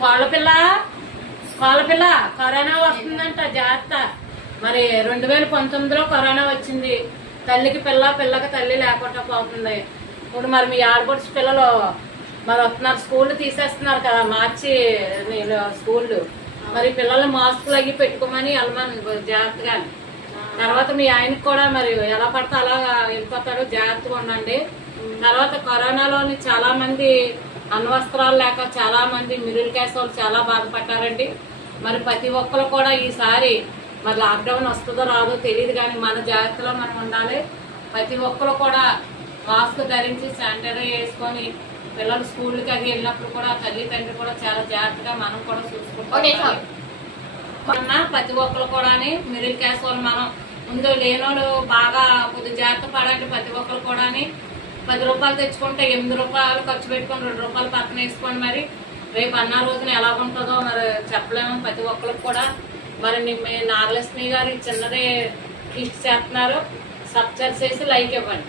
కోళ్ళపిల్ల కోళ్ళపిల్ల corona వస్తుందంట జాగ్రత్త. మరి 2019లో కరోనా వచ్చింది. తల్లికి పిల్ల, పిల్లకి తల్లి లేకుండా పోతుంది. ఇప్పుడు మరి మీ ఆడపడుచు పిల్లలు మరి వస్తున్నారు, స్కూళ్ళు తీసేస్తున్నారు కదా, మార్చి స్కూళ్ళు. మరి పిల్లలు మాస్కులు అవి పెట్టుకోమని వెళ్ళమని జాగ్రత్తగా. తర్వాత మీ ఆయనకు కూడా మరి ఎలా పడితే అలా వెళ్ళిపోతాడో జాగ్రత్తగా ఉండండి. తర్వాత కరోనాలోని చాలా మంది అణ్వస్త్రాలు లేక చాలా మంది మిడిల్ క్లాస్ వాళ్ళు చాలా బాధపడ్డారండి. మరి ప్రతి ఒక్కరు కూడా ఈసారి మరి లాక్డౌన్ వస్తుందో రాదో తెలియదు, కానీ మన జాగ్రత్తలో మనం ఉండాలి. ప్రతి ఒక్కరు కూడా మాస్క్ ధరించి శానిటైజర్ వేసుకొని పిల్లలు స్కూల్కి అది వెళ్ళినప్పుడు కూడా తల్లి తండ్రి కూడా చాలా జాగ్రత్తగా మనం కూడా చూసుకుంటాం. ప్రతి ఒక్కరు కూడా మిడిల్ క్లాస్ వాళ్ళు మనం ముందు లేనోళ్ళు బాగా కొద్ది జాగ్రత్త పడండి. ప్రతి ఒక్కరు కూడా 10 రూపాయలు తెచ్చుకుంటే 8 రూపాయలు ఖర్చు పెట్టుకొని 2 రూపాయలు పక్కన వేసుకోండి. మరి రేపు అన్న రోజున ఎలా ఉంటుందో మరి చెప్పలేము. ప్రతి ఒక్కరికి కూడా మరి నాగలక్ష్మి గారు చిన్నదే లిస్ట్ చేస్తున్నారు. సబ్స్క్రైబ్ చేసి లైక్ ఇవ్వండి.